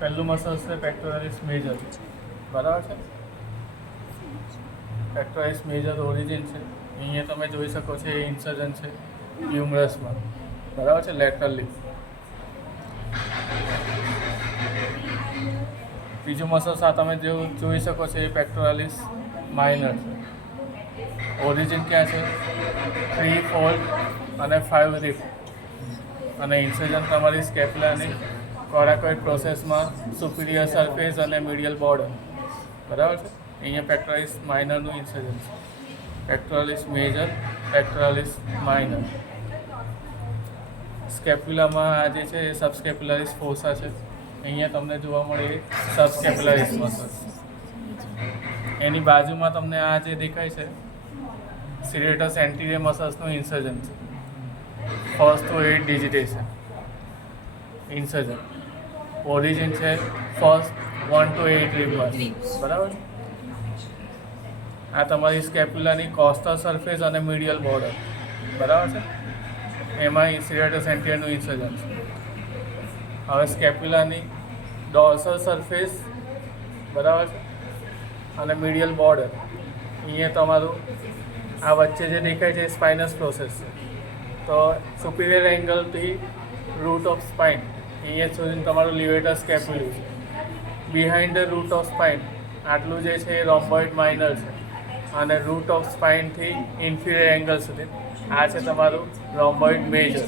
પહેલું મસલ છે પેક્ટોરાલિસ મેજર, બરાબર છે. પેક્ટોરાલિસ મેજર ઓરિજિન છે. અહીંયા તમે જોઈ શકો છો એ ઇન્સર્જન છે હ્યુમરસમાં, બરાબર છે, લેટરલી. બીજું મસલ્સ આ તમે જોઈ શકો છો એ પેક્ટોરાલિસ માઇનર છે. ઓરિજિન ક્યાં છે? 3 ફોલ્ડ અને 5 રિપ. અને ઇન્સર્જન તમારી સ્કેપ્યુલાની કોરાકોઇડ પ્રોસેસમાં સુપિરિયર સરફેસ અને મીડિયલ બોર્ડર, બરાબર છે. અહીંયા પેક્ટોરાલિસ માઇનરનું ઇન્સર્જન છે. પેક્ટોરાલિસ મેજર, પેક્ટોરાલિસ માઇનર. સ્કેપ્યુલામાં આ જે છે એ સબસ્કેપ્યુલારિસ ફોસા છે. અહીંયા તમને જોવા મળે એ સબસ્કેપ્યુલારિસ મસલ્સ. એની બાજુમાં તમને આ જે દેખાય છે સિરેટસ એન્ટીરિયર મસલ્સનું ઇન્સર્જન છે. First to 8 digitation insertion. Origin છે ફર્સ્ટ 1 to 8 રિબમાં, બરાબર. આ તમારી સ્કેપ્યુલાની કોસ્ટલ સરફેસ અને મીડિયલ બોર્ડર, બરાબર છે. એમાં સિરેટસ એન્ટીરિયરનું ઇન્સર્જન છે. હવે સ્કેપ્યુલાની ડોર્સલ સરફેસ, બરાબર છે, અને મીડિયલ બોર્ડર. અહીંયા તમારું આ વચ્ચે જે દેખાય છે એ સ્પાઇનસ પ્રોસેસ છે. તો સુપિરિયર એંગલથી રૂટ ઓફ સ્પાઇન અહીંયા સુધી તમારું લિવેટર સ્કેપ્યુલી છે. Behind the root of spine આટલું જે છે એ રોમ્બોઇડ માઇનર છે. અને રૂટ ઓફ સ્પાઇનથી ઇન્ફિરિયર એંગલ સુધી આ છે તમારું રોમ્બોઇડ મેજર,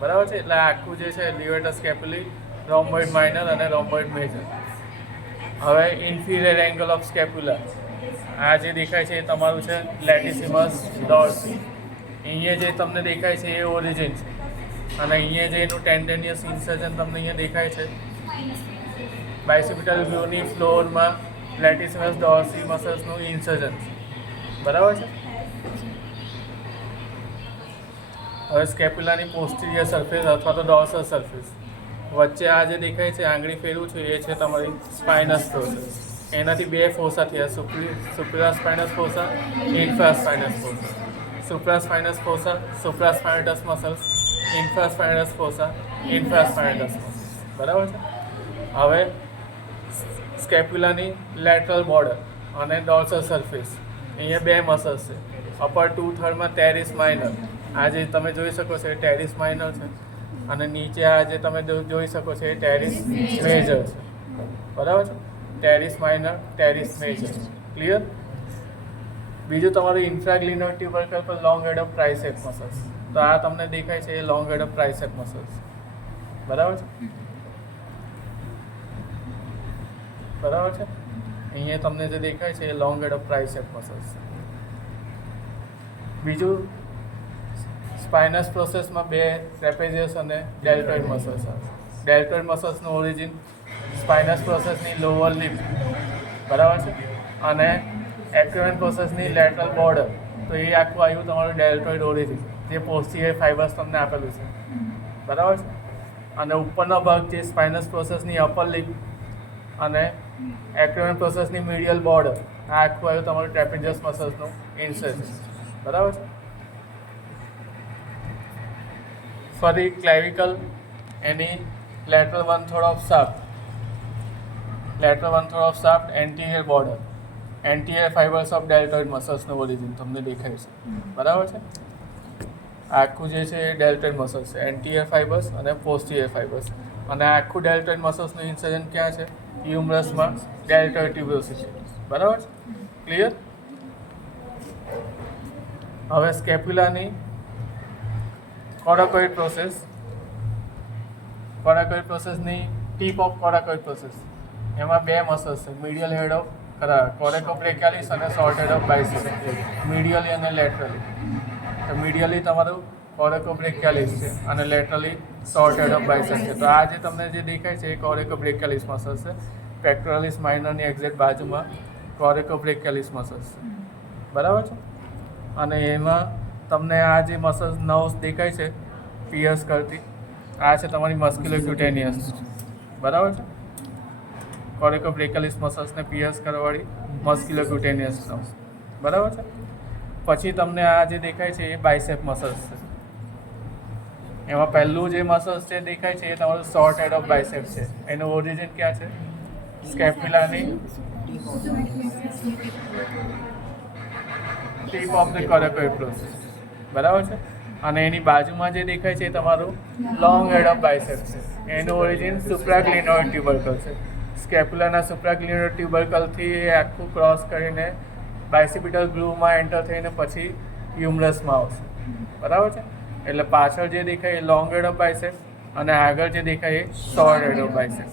બરાબર છે. એટલે આખું જે છે લિવેટર સ્કેપ્યુલી, રોમ્બોઇડ માઇનર અને રોમ્બોઇડ મેજર. હવે ઇન્ફિરિયર એંગલ ઓફ સ્કેપ્યુલા આ જે દેખાય છે એ તમારું છે લેટિસિમસ ડોર્સી. અહીંયા જે તમને દેખાય છે એ ઓરિજિન છે. અને અહીંયા જે એનું ટેન્ડેનિયસ ઇન્સર્જન તમને અહીંયા દેખાય છે બાયસિપિટલ વ્યુની ફ્લોરમાં લેટિસિમસ ડોર્સી મસલ્સનું ઇન્સર્જન છે, બરાબર છે. હવે સ્કેપ્યુલાની પોસ્ટિરિયર સરફેસ અથવા તો ડોર્સલ સરફેસ વચ્ચે આ જે દેખાય છે આંગળી ફેરવું છે એ છે તમારી સ્પાઇનસ પ્રોસેસ. એનાથી બે ફોસા થયા, સુપ્રા સ્પાઇનસ ફોસા, ઇન્ફ્રા સ્પાઇનસ ફોસા. સુપ્રા સ્પાઇનસ ફોસા, સુપ્રા સ્પાઇનટસ મસલ્સ, ઇન્ફ્રા સ્પાઇનસ ફોસા, ઇન્ફ્રા સ્પાઇનટસ મસલ્સ, બરાબર છે. હવે સ્કેપ્યુલાની લેટરલ બોર્ડર અને ડોર્સલ સરફેસ અહીંયા બે મસલ્સ છે. અપર 2/3 ટેરિસ માઇનર, આ જે તમે જોઈ શકો છો એ ટેરિસ માઇનર છે. અને નીચે આ જે તમે જોઈ શકો છો એ ટેરિસ મેજર છે, બરાબર છે. Terrace minor, terrace major, clear. બીજું તમારું ઇન્ફ્રાગ્લિનર ટ્યુબરકલ પર long head of tricep muscles. તો આ તમને દેખાય છે એ long head of tricep muscles, બરાબર છે, બરાબર છે. અહીંયા તમને જે દેખાય છે એ long head of tricep muscles. બીજું સ્પાઇનસ પ્રોસેસમાં બે ટ્રેપેઝિયસ અને ડેલ્ટોઇડ મસલ્સ આવે. ડેલ્ટોઇડ મસલ્સનું ઓરિજિન સ્પાઇનસ પ્રોસેસની લોઅર લિપ, બરાબર છે, અને એક્યુમેન પ્રોસેસની લેટરલ બોર્ડર. તો એ આખું આવ્યું તમારું ડેલ્ટોઇડ ઓરિજિન, જે પોસ્ટિરિયર ફાઇબર્સ તમને આપેલું છે, બરાબર છે. અને ઉપરનો ભાગ જે સ્પાઇનસ પ્રોસેસની અપર લિપ અને એક્યુમેન પ્રોસેસની મીડિયલ બોર્ડર, આ આખું આવ્યું તમારું ટ્રેપેઝિયસ મસલ્સનું ઇન્સર્જન, બરાબર છે. ફરી ક્લેવિકલ એની lateral 1/3 of shaft, lateral 1/3 of shaft, anterior border, anterior fibres of deltoid મસલ્સનું ઓરિજિન તમને દેખાય છે, બરાબર છે. આખું જે છે એ ડેલ્ટોઇડ મસલ્સ છે, એન્ટીરિયર ફાઇબર્સ અને પોસ્ટિરિયર ફાઇબર્સ. અને આખું ડેલ્ટોઇડ મસલ્સનું ઇન્સર્જન ક્યાં છે? હ્યુમરસમાં ડેલ્ટોઇડ ટ્યુબ્રોસિટી, બરાબર છે, ક્લિયર. હવે સ્કેપ્યુલાની કોરાકોઇડ પ્રોસેસ, કોરાકોઇડ પ્રોસેસની ટીપ ઓફ કોરાકોઇડ પ્રોસેસ એમાં બે મસલ્સ છે, મીડિયલ હેડ ઓફ કોરેકોબ્રેકિયાલિસ અને શોર્ટ હેડ ઓફ બાયસેપ્સ, મીડિયલી અને લેટરલી. તો મીડિયલી તમારું કોરેકોબ્રેકિયાલિસ છે અને લેટરલી શોર્ટ હેડ ઓફ બાયસેપ્સ છે. તો આ જે તમને જે દેખાય છે એ કોરેકોબ્રેકિયાલિસ મસલ્સ છે. પેક્ટોરાલિસ માઇનરની એક્ઝેક્ટ બાજુમાં કોરેકોબ્રેકિયાલિસ મસલ્સ છે, બરાબર છે. અને એમાં તમને આ જે મસલ્સ નર્વ્સ દેખાય છે પિયર્સ કરતી, આ છે તમારી મસ્ક્યુલોક્યુટેનિયસ, બરાબર છે. કોરેકોબ્રેકિયાલિસ મસલ્સને પિયર્સ કરવાવાળી મસ્ક્યુલોક્યુટેનિયસ નર્વ્સ, બરાબર છે. પછી તમને આ જે દેખાય છે એ બાયસેપ મસલ્સ છે, એમાં પહેલું જે મસલ્સ જે દેખાય છે એ તમારું શોર્ટ હેડ ઓફ બાયસેપ છે. એનું ઓરિજિન ક્યાં છે? સ્કેપ્યુલાની ટીપ ઓફ ધ કોરેકોઇડ પ્રોસેસ, બરાબર છે. અને એની બાજુમાં જે દેખાય છે એ તમારું લોંગ હેડ ઓફ બાયસેપ છે. એનું ઓરિજિન સુપ્રાક્લિનોઇડ ટ્યુબરકલ છે. સ્કેપ્યુલાના સુપ્રાક્લિનોઇડ ટ્યુબરકલથી એ આખું ક્રોસ કરીને બાયસિપિટલ ગ્રુવમાં એન્ટર થઈને પછી હ્યુમરસમાં આવશે, બરાબર છે. એટલે પાછળ જે દેખાય એ લોંગ હેડ ઓફ બાયસેપ અને આગળ જે દેખાય એ શોર્ટ હેડ ઓફ બાયસેપ.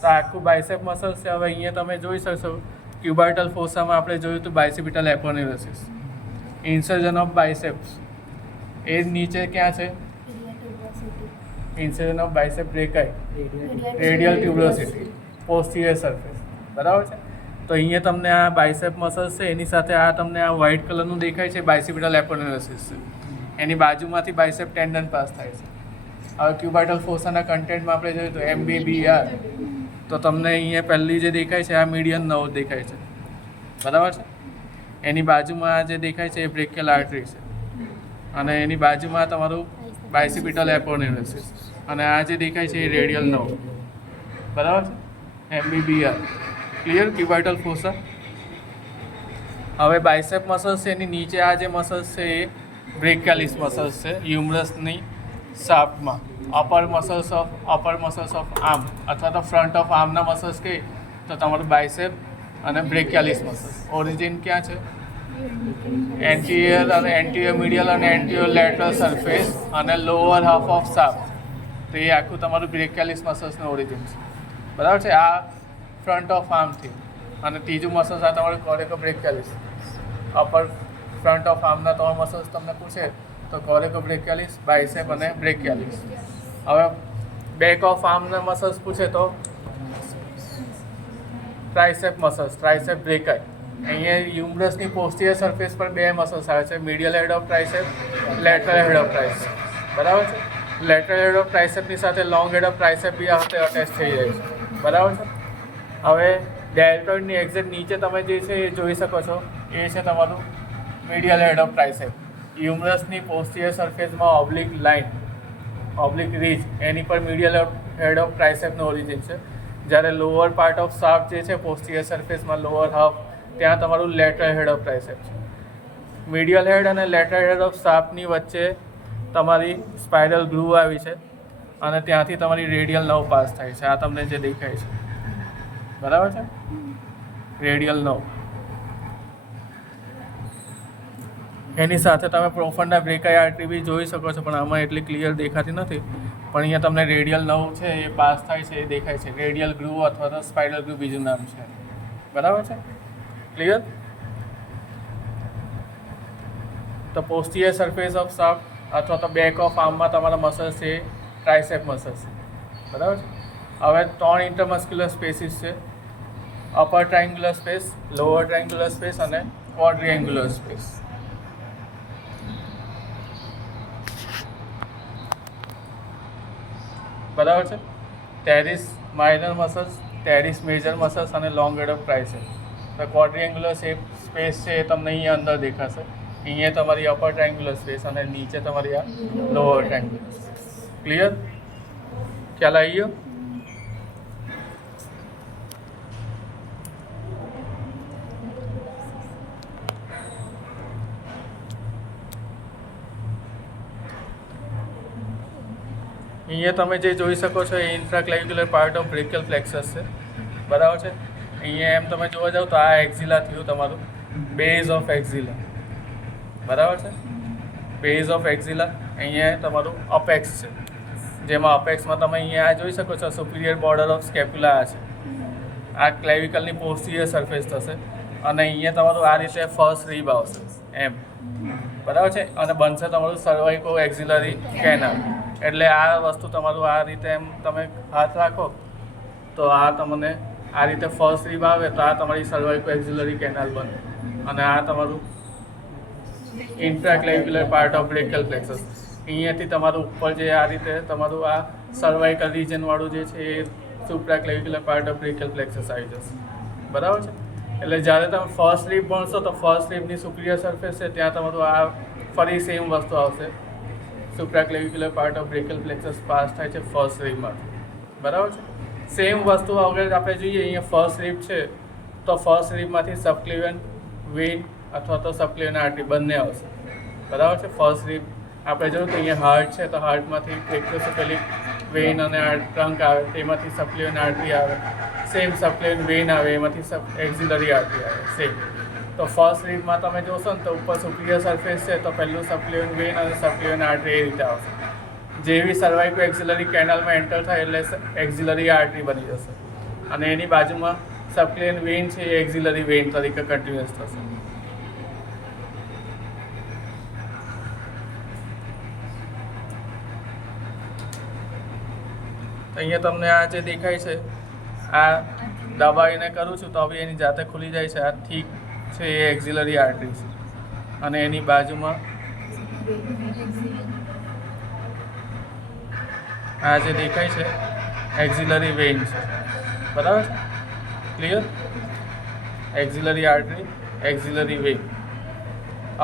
તો આખું બાયસેપ મસલ્સ છે. હવે અહીંયા તમે જોઈ શકશો ક્યુબાઇટલ ફોસામાં આપણે જોયું હતું બાયસિપિટલ એપોનેરોસિસ, ઇન્સર્જન ઓફ બાયસેપ્સ. એ નીચે ક્યાં છે? Insertion of bicep brachii, radial tuberosity, posterior surface, બરાબર છે. તો અહીંયા તમને આ બાયસેપ મસલ્સ છે, એની સાથે આ તમને આ વ્હાઇટ કલરનું દેખાય છે બાયસિપિટલ એપોનેરોસિસ છે. એની બાજુમાંથી બાયસેપ ટેન્ડન પાસ થાય છે. હવે ક્યુબાઇટલ ફોસાના કન્ટેન્ટમાં આપણે જોયું તો MBBR, તો તમને અહીંયા પહેલી જે દેખાય છે આ મીડિયન નર્વ દેખાય છે, બરાબર છે. એની બાજુમાં જે દેખાય છે એ બ્રેકિયલ આર્ટરી છે અને એની બાજુમાં તમારું બાયસિપિટલ એપોનેરોસિસ અને આ જે દેખાય છે એ રેડિયલ નર્વ, બરાબર છે. MBBR clear, cubital fossa. હવે બાયસેપ મસલ્સ છે એની નીચે આ જે મસલ્સ છે એ બ્રેકિયાલિસ મસલ્સ છે હ્યુમરસની શાફ્ટમાં. અપર મસલ્સ ઓફ આર્મ અથવા તો ફ્રન્ટ ઓફ આર્મના મસલ્સ કહે તો તમારું બાયસેપ અને બ્રેકિયાલિસ મસલ્સ. ઓરિજિન ક્યાં છે? એન્ટીરિયર મીડિયલ અને એન્ટીરિયર લેટરલ સરફેસ અને લોઅર હાફ ઓફ શાફ્ટ. તો એ આખું તમારું બ્રેકિયાલિસ મસલ્સનું ઓરિજિન છે, બરાબર છે. આ ફ્રન્ટ ઓફ આર્મથી. અને ત્રીજું મસલ્સ આ તમારું કોરેકો બ્રેકિયાલિસ. અપર ફ્રન્ટ ઓફ આર્મના ત્રણ મસલ્સ તમને પૂછે તો કોરેકો બ્રેકિયાલિસ, બાયસેપ અને બ્રેકિયાલિસ. હવે બેક ઓફ આર્મના મસલ્સ પૂછે તો ટ્રાઇસેપ મસલ્સ, ટ્રાઇસેપ બ્રેકાઈ. અહીંયા હ્યુમરસની પોસ્ટિરિયર સરફેસ પર બે મસલ્સ આવે છે, medial head of tricep, lateral head of tricep, બરાબર છે. લેટરલ હેડ ઓફ ટ્રાઇસેપની સાથે લોંગ હેડ ઓફ ટ્રાઇસેપ બી આ વખતે અટેચ થઈ જાય છે, બરાબર છે. હવે ડેલ્ટોઇડની એક્ઝેક્ટ નીચે તમે જે છે એ જોઈ શકો છો એ છે તમારું મીડિયલ હેડ ઓફ ટ્રાઇસેપ. હ્યુમરસની પોસ્ટિરિયર સરફેસમાં ઓબ્લિક લાઇન, ઓબ્લિક રીચ, એની પર મીડિયલ હેડ ઓફ ટ્રાઇસેપનો ઓરિજિન છે. જ્યારે લોઅર પાર્ટ ઓફ શાફ્ટ જે છે પોસ્ટિરિયર સરફેસમાં લોઅર હાફ, ત્યાં તમારું લેટરલ હેડ ઓફ ટ્રાઇસેપ છે. મીડિયલ હેડ અને લેટરલ હેડ ઓફ શાફ્ટની વચ્ચે તમારી સ્પાઇરલ ગ્રુવ આવી છે અને ત્યાંથી તમારી રેડિયલ નર્વ પાસ થાય છે. આ તમને જે દેખાય છે, બરાબર છે, રેડિયલ નર્વ. એની સાથે તમે પ્રોફન્ડા બ્રેકાઈ આર્ટરી બી જોઈ શકો છો, પણ આમાં એટલી ક્લિયર દેખાતી નથી. પણ અહીંયા તમને રેડિયલ નર્વ છે એ પાસ થાય છે એ દેખાય છે. રેડિયલ ગ્રુવ અથવા તો સ્પાઇરલ ગ્રુવ બીજું નામ છે, બરાબર છે, ક્લિયર. તો પોસ્ટિરિયર સરફેસ ઓફ શાફ્ટ અથવા તો બેક ઓફ આર્મમાં તમારા મસલ્સ છે ટ્રાઇસેપ મસલ્સ, બરાબર છે. હવે 3 ઇન્ટરમસ્ક્યુલર સ્પેસીસ છે, upper triangular space, lower triangular space અને ક્વોડ્રિએન્ગ્યુલર સ્પેસ, બરાબર છે. Terrace minor muscles, terrace major muscles અને લોંગ હેડ ઓફ ટ્રાઇસેપ. તો ક્વોડ્રિએન્ગ્યુલર સ્પેસ છે એ તમને અહીંયા અંદર દેખાશે. અહીંયા તમારી અપર ટ્રાયંગ્યુલર સ્પેસ અને નીચે તમારી આ લોઅર ટ્રાયંગ્યુલર સ્પેસ. ક્લિયર, ખ્યાલ આવી ગયો? અહીંયા તમે જે જોઈ શકો છો એ ઇન્ફ્રાક્લેવિક્યુલર પાર્ટ ઓફ બ્રેકિયલ પ્લેક્સસ છે, બરાબર છે. અહીંયા એમ તમે જોવા જાવ તો આ એક્ઝિલા થયું તમારું બેઝ ઓફ એક્ઝિલા, બરાબર છે. બેઝ ઓફ એક્ઝિલા અહીંયા તમારું અપેક્સ છે, જેમાં અપેક્સમાં તમે અહીંયા આ જોઈ શકો છો સુપિરિયર બોર્ડર ઓફ સ્કેપ્યુલા છે. આ ક્લેવિકલની પોસ્ટિરિયર સરફેસ થશે અને અહીંયા તમારું આ રીતે ફર્સ્ટ રીબ આવશે એમ, બરાબર છે. અને બનશે તમારું સર્વાઇકો એક્ઝિલરી કેનાલ. એટલે આ વસ્તુ તમારું આ રીતે એમ તમે હાથ રાખો તો આ તમને આ રીતે ફર્સ્ટ રીબ આવે તો આ તમારી સર્વાઇકો એક્ઝિલરી કેનાલ બને અને આ તમારું ઇન્ફ્રાક્લેવિક્યુલર પાર્ટ ઓફ બ્રેકિયલ પ્લેક્સસ. અહીંયાથી તમારું ઉપર જે આ રીતે તમારું આ સર્વાઇકલ રિજનવાળું જે છે એ સુપ્રાક્લેવિક્યુલર પાર્ટ ઓફ બ્રેકિયલ પ્લેક્સસ આવી જશે, બરાબર છે. એટલે જ્યારે તમે ફર્સ્ટ રીબ ભણશો તો ફર્સ્ટ રીબની સુપિરિયર સરફેસ છે ત્યાં તમારું આ ફરી સેમ વસ્તુ આવશે સુપ્રાક્લેવિક્યુલર પાર્ટ ઓફ બ્રેકિયલ પ્લેક્સસ પાસ થાય છે ફર્સ્ટ રિબમાંથી. બરાબર છે. સેમ વસ્તુ અગર આપણે જોઈએ અહીંયા ફર્સ્ટ રિબ છે તો ફર્સ્ટ રિબમાંથી સબક્લેવિયન વેઇન અથવા તો સબક્લેવિયન આર્ટરી બંને આવશે. બરાબર છે. ફર્સ્ટ રિબ આપણે જોયું તો અહીંયા હાર્ટ છે તો હાર્ટમાંથી ટ્રેક્ટોસેફેલિક વેઇન અને ટ્રંક આવે તેમાંથી સબક્લેવિયન આર્ટરી આવે. સેમ સબક્લેવિયન વેઇન આવે એમાંથી એક્ઝિલરી આર્ટરી આવે સેમ. તો ફર્સ્ટ રિબમાં તમે જોશો ને તો ઉપર સુપિરિયર સરફેસ છે તો પહેલું સબક્લેવિયન વેઇન અને સબક્લેવિયન આર્ટરી એ રીતે આવશે. જેવી સર્વાઇકો એક્ઝિલરી કેનાલમાં એન્ટર થાય એટલે એક્ઝિલરી આર્ટરી બની જશે અને એની બાજુમાં સબક્લેવિયન વેઇન છે એ એક્ઝિલરી વેઇન તરીકે કન્ટિન્યુઅસ થશે. અહીંયા તમને આ જે દેખાય છે આ દબાઈને કરું છું તો હવે એની જાતે ખુલી જાય છે. આ થીક છે એ એક્ઝિલરી આર્ટરી છે અને એની બાજુમાં આ જે દેખાય છે એક્ઝિલરી વેઇન છે. બરાબર છે. Clear. Axillary artery axillary vein.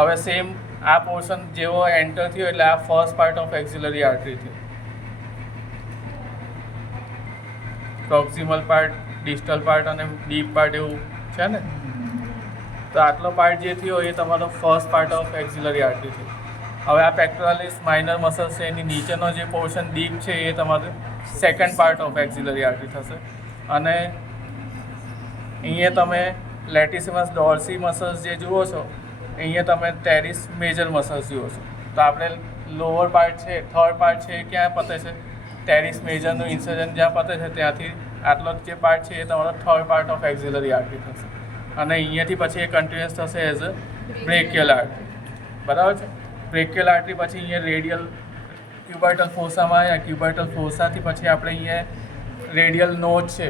હવે સેમ આ પોર્શન જેવો એન્ટર થયો એટલે આ first part of axillary artery થયો. પ્રોક્સિમલ પાર્ટ, ડિસ્ટલ પાર્ટ અને ડીપ પાર્ટ એવું છે ને. તો આટલો પાર્ટ જે થયો એ તમારો first part of axillary artery થયો. હવે આ પેક્ટોરાલિસ માઇનર મસલ્સ છે એની નીચેનો જે પોર્શન ડીપ છે એ તમારું second part of axillary artery થશે. અને અહીંયા તમે લેટિસિમસ ડોર્સી મસલ્સ જે જુઓ છો અહીંયા તમે ટેરિસ મેજર મસલ્સ જુઓ છો. તો આપણે લોઅર પાર્ટ છે થર્ડ પાર્ટ છે એ ક્યાં પતે છે ટેરિસ મેજરનું ઇન્સર્જન જ્યાં પતે છે ત્યાંથી આટલો જે પાર્ટ છે એ તમારો third part of axillary artery થશે અને અહીંયાથી પછી એ કન્ટિન્યુઅસ થશે એઝ અ બ્રેકિયલ આર્ટરી. બરાબર છે. બ્રેકિયલ આર્ટરી પછી અહીંયા રેડિયલ ક્યુબાઇટલ ફોસામાં આવ્યા. ક્યુબાઇટલ ફોસાથી પછી આપણે અહીંયા રેડિયલ નોચ છે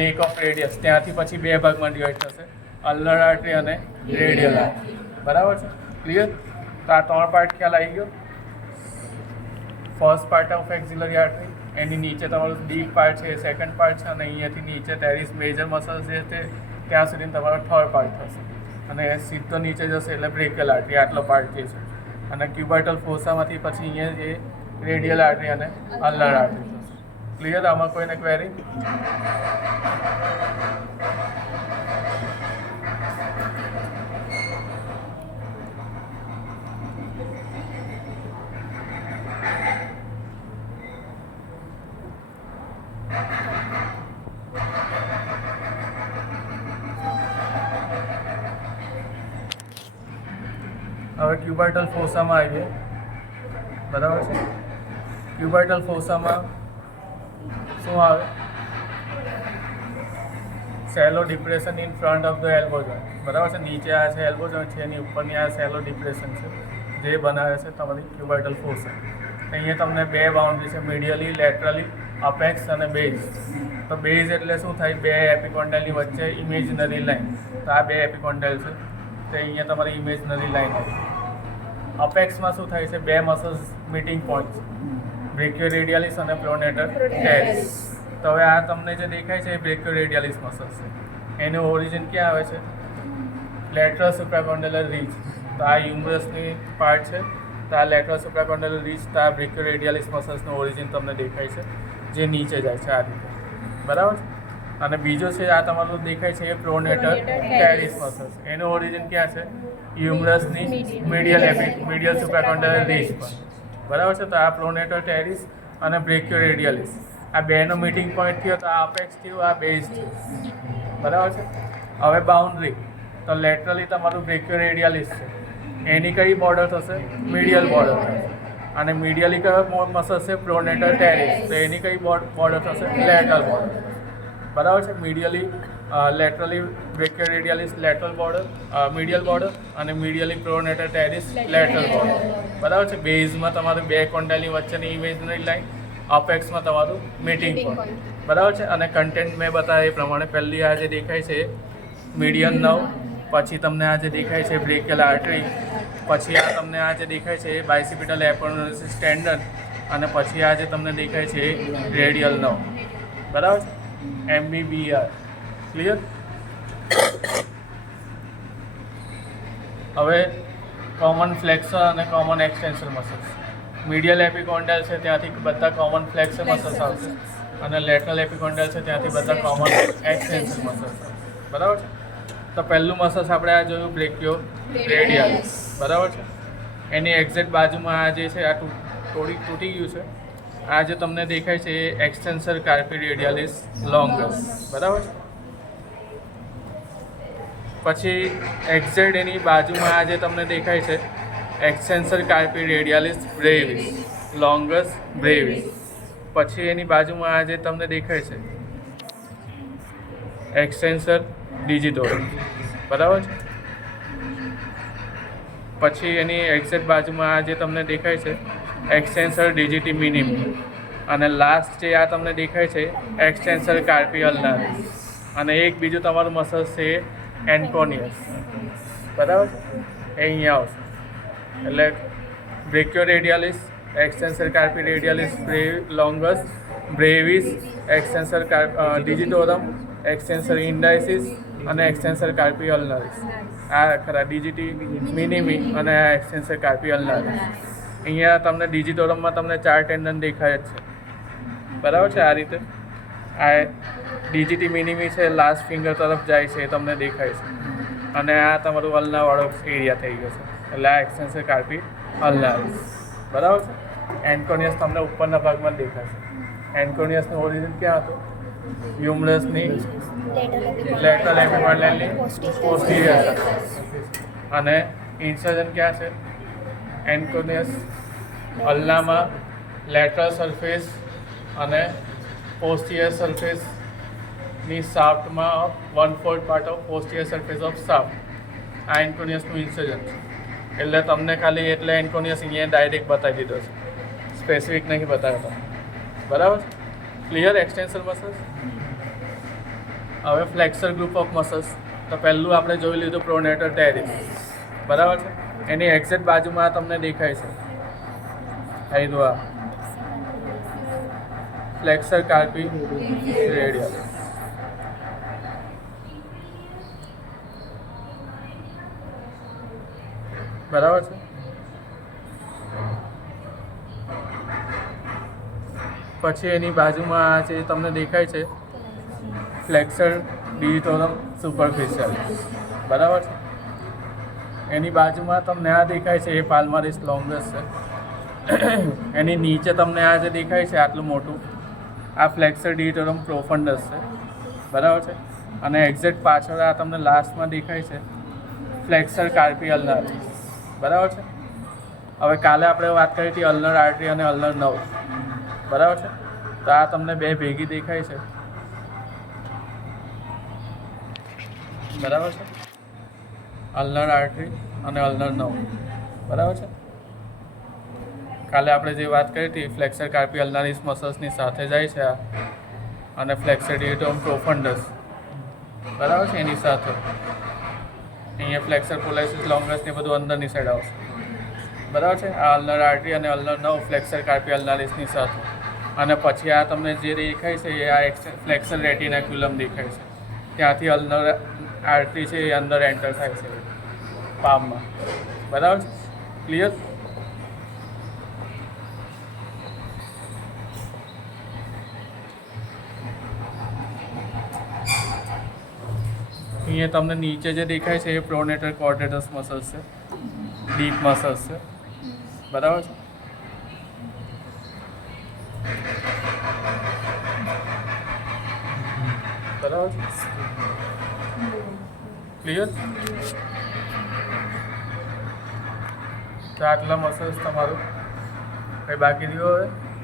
નેક ઓફ રેડિયસ ત્યાંથી પછી બે ભાગમાં ડિવાઈડ થશે અલ્નર આર્ટરી અને રેડિયલ આર્ટરી. બરાબર છે. ક્લિયર. તો આ ત્રણ પાર્ટ ખ્યાલ આવી ગયો. First part of axillary artery એની નીચે તમારું ડીપ પાર્ટ છે સેકન્ડ પાર્ટ છે અને અહીંયાથી નીચે ટેરિસ મેજર મસલ્સ જે છે ત્યાં સુધી તમારો થર્ડ પાર્ટ થશે અને સીધો નીચે જશે એટલે બ્રેકિયલ આર્ટરી આટલો પાર્ટ જે છે અને ક્યુબાઇટલ ફોસામાંથી પછી અહીંયા જે રેડિયલ આર્ટરી અને અલ્નર આર્ટરી થશે. ક્લિયર. આમાં કોઈને ક્વેરી? હવે ક્યુબાઇટલ ફોસામાં આવીએ. બરાબર છે. ક્યુબાઇટલ ફોસામાં શું આવે? Shallow depression in front of the elbow joint. બરાબર છે. નીચે આ છે એલ્બો જોઈન્ટ છે એની ઉપરની આ સેલો ડિપ્રેશન છે જે બનાવે છે તમારી ક્યુબાઇટલ ફોસા. અહીંયા તમને બે બાઉન્ડ્રી છે મીડિયલી, લેટરલી, અપેક્સ અને બેઝ. તો બેઝ એટલે શું થાય? બે એપિકોન્ડાઇલની વચ્ચે ઇમેજનરી લાઇન. તો આ બે એપિકોન્ડાઇલ છે તો અહીંયા તમારી ઇમેજનરી લાઇન છે. અપેક્સમાં શું થાય છે? બે મસલ્સ મીટિંગ પોઈન્ટ બ્રેકિયોરેડિયાલિસ અને પ્રોનેટર ટેરિસ. તો હવે આ તમને જે દેખાય છે એ બ્રેકિયોરેડિયાલિસ મસલ્સ છે. એનું ઓરિજિન ક્યાં આવે છે? Lateral supracondylar ridge. તો આ હ્યુમરસની પાર્ટ છે તો આ લેટરલ સુપ્રાકોન્ડેલર રીચ તો આ બ્રેકિયોરેડિયાલિસ મસલ્સનું ઓરિજિન તમને દેખાય છે જે નીચે જાય છે આ રીતે. બરાબર. અને બીજો છે આ તમારું દેખાય છે એ પ્રોનેટર ટેરિસ મસલ્સ. એનું ઓરિજિન ક્યાં છે? હ્યુમરસની મીડિયલ સુપ્રાકોન્ડેલર રીચ પર. બરાબર છે. તો આ પ્રોનેટર ટેરિસ અને બ્રેકિયોરેડિયાલિસ આ બેનો મીટિંગ પોઈન્ટ થયો તો આ અપેક્સ થયું આ બેઝ થયું. બરાબર છે. હવે બાઉન્ડ્રી તો લેટરલી તમારું બ્રેકિયોરેડિયાલિસ છે એની કઈ બોર્ડર થશે? મીડિયલ બોર્ડર થશે. અને મીડિયલી કયો મસલ છે? પ્રોનેટર ટેરિસ. તો એની કઈ બોર્ડર થશે? Lateral border. બરાબર છે. મીડિયલી લેટરલી બ્રેકિયોરેડિયાલિસ લેટરલ બોર્ડર મીડિયલ બોર્ડર અને મીડિયલી પ્રોનેટર ટેરિસ લેટરલ બોર્ડર. બરાબર છે. બેઝમાં તમારું બે કોન્ડાઇલની વચ્ચેની ઇમેજનરી લાઇન, અપેક્સમાં તમારું મીટિંગ પોઈન્ટ. બરાબર છે. અને કન્ટેન્ટ મેં બતાવ્યા એ પ્રમાણે પહેલી આ જે દેખાય છે મીડિયન નર્વ, પછી તમને આ જે દેખાય છે બ્રેકિયલ આર્ટરી, પછી આ તમને આ જે દેખાય છે એ બાયસિપિટલ એપોનેસિસ ટેન્ડન અને પછી આ જે તમને દેખાય છે એ રેડિયલ નર્વ. બરાબર છે. MBBR. ક્લિયર. હવે કોમન ફ્લેક્સર અને કોમન એક્સટેન્સર મસલ્સ. મીડિયલ એપિકોન્ડાઇલ છે ત્યાંથી બધા કોમન ફ્લેક્સર મસલ્સ આવશે અને લેટરલ એપિકોન્ડાઇલ છે ત્યાંથી બધા કોમન એક્સટેન્સર મસલ્સ આવશે. બરાબર છે. તો પહેલું મસલ્સ આપણે આ જોયું બ્રેકિયો રેડિયાલિસ. બરાબર છે. એની એક્ઝેક્ટ બાજુમાં આ જે છે આ તૂટી ગયું છે. આ જે તમને દેખાય છે એ એક્સટેન્સર કાર્પી રેડિયાલિસ લોંગસ. બરાબર છે. પછી એક્ઝેક્ટ એની બાજુમાં આ જે તમને દેખાય છે એક્સટેન્સર કાર્પી રેડિયાલિસ બ્રેવિસ લોંગસ બ્રેવિસ. પછી એની બાજુમાં આ જે તમને દેખાય છે એક્સટેન્સર ડિજિટોરમ. બરાબર છે. પછી એની એક્ઝેક્ટ બાજુમાં આ જે તમને દેખાય છે એક્સટેન્સર ડિજિટી મિનિમી. અને લાસ્ટ જે આ તમને દેખાય છે એક્સટેન્સર કાર્પી અલ્નારિસ. અને એક બીજું તમારું મસલ્સ છે એન્કોનિયસ. બરાબર. એ અહીંયા આવશે. એટલે બ્રેકિયો રેડિયાલિસ, એક્સટેન્સર કાર્પી રેડિયાલિસ લોંગસ, બ્રેવિસ, એક્સટેન્સર ડિજિટોરમ, એક્સટેન્સર ઇન્ડાઇસિસ અને એક્સટેન્સર કાર્પી અલ્નારિસ. આ ખરા ડિજિટી મિનિમી અને એક્સટેન્સર કાર્પી અલ્નારિસ. અહીંયા તમને ડિજિટોરમમાં તમને 4 ટેન્ડન દેખાય જ છે. બરાબર છે. આ રીતે આ ડિજિટી મિનિમી છે લાસ્ટ ફિંગર તરફ જાય છે એ તમને દેખાય છે. અને આ તમારું અલ્નાવાળો એરિયા થઈ ગયો છે એટલે આ એક્સટેન્સર કાર્પી અલ્નારિસ. બરાબર છે. એન્કોનિયસ તમને ઉપરના ભાગમાં દેખાશે. એન્કોનિયસનું ઓરિજિન ક્યાં હતું? હ્યુમરસની લેટરલ એપિકોન્ડાઇલની પોસ્ટિરિયર અને ઇન્સર્જન ક્યાં છે? એન્કોનિયસ અલ્નામાં લેટરલ સરફેસ અને પોસ્ટિરિયર સરફેસની શાફ્ટમાં 1/4 part of પોસ્ટિરિયર surface of shaft. આ એન્કોનિયસનું ઇન્સર્જન છે. એટલે તમને ખાલી એટલે એન્કોનિયસ અહીંયા ડાયરેક્ટ બતાવી દીધો છે, સ્પેસિફિક નહીં બતાવ્યો. બરાબર. Clear extensor muscles. હવે ફ્લેક્સર ગ્રુપ ઓફ મસલ્સ. તો પહેલું આપણે જોઈ લીધું પ્રોનેટર ટેરિસ. બરાબર છે. એની એક્ઝેક્ટ બાજુમાં તમને દેખાય છે આ ફ્લેક્સર કાર્પી રેડિયાલિસ. બરાબર છે. પછી એની બાજુમાં જે તમને દેખાય છે ફ્લેક્સર ડિજિટોરમ સુપરફિશિયલિસ. બરાબર છે. એની બાજુમાં તમને આ દેખાય છે એ પાલ્મારિસ લોંગસ છે. એની નીચે તમને આ જે દેખાય છે આટલું મોટું આ ફ્લેક્સર ડિજિટોરમ પ્રોફન્ડસ છે. બરાબર છે. અને એક્ઝેક્ટ પાછળ આ તમને લાસ્ટમાં દેખાય છે ફ્લેક્સર કાર્પી અલ્નારિસ. બરાબર છે. હવે કાલે આપણે વાત કરી હતી અલ્નર આર્ટરી અને અલ્નર નર્વ. બરાબર છે. તો આ તમને બે ભેગી દેખાય છે. બરાબર છે. અલ્નર આર્ટરી અને અલ્નર નર્વ. બરાબર છે. કાલે આપણે જે વાત કરી હતી ફ્લેક્સર કાર્પી અલ્નારિસ મસલ્સની સાથે જાય છે આ અને ફ્લેક્સર ડિજિટોરમ પ્રોફન્ડસ. બરાબર છે. એની સાથે અહીંયા ફ્લેક્સર પોલાઇસિસ લોંગસ ને બધું અંદરની સાઈડ આવશે. બરાબર છે. આ અલ્નર આર્ટરી અને અલ્નર નર્વ ફ્લેક્સર કાર્પી અલ્નારિસની સાથે. અને પછી આ તમને જે દેખાય છે એ આ ફ્લેક્સર રેટિનાક્યુલમ દેખાય છે. ત્યાંથી અલ્નર આર્ટરી છે એ અંદર એન્ટર થાય છે પામમાં. બરાબર છે. ક્લિયર. અહીંયા તમને નીચે જે દેખાય છે એ પ્રોનેટર કોર્ડેટસ મસલ્સ છે, ડીપ મસલ્સ છે. બરાબર છે. બરાબર. ક્લિયર. તો આટલા મસલ્સ તમારું કંઈ બાકી રહ્યું હવે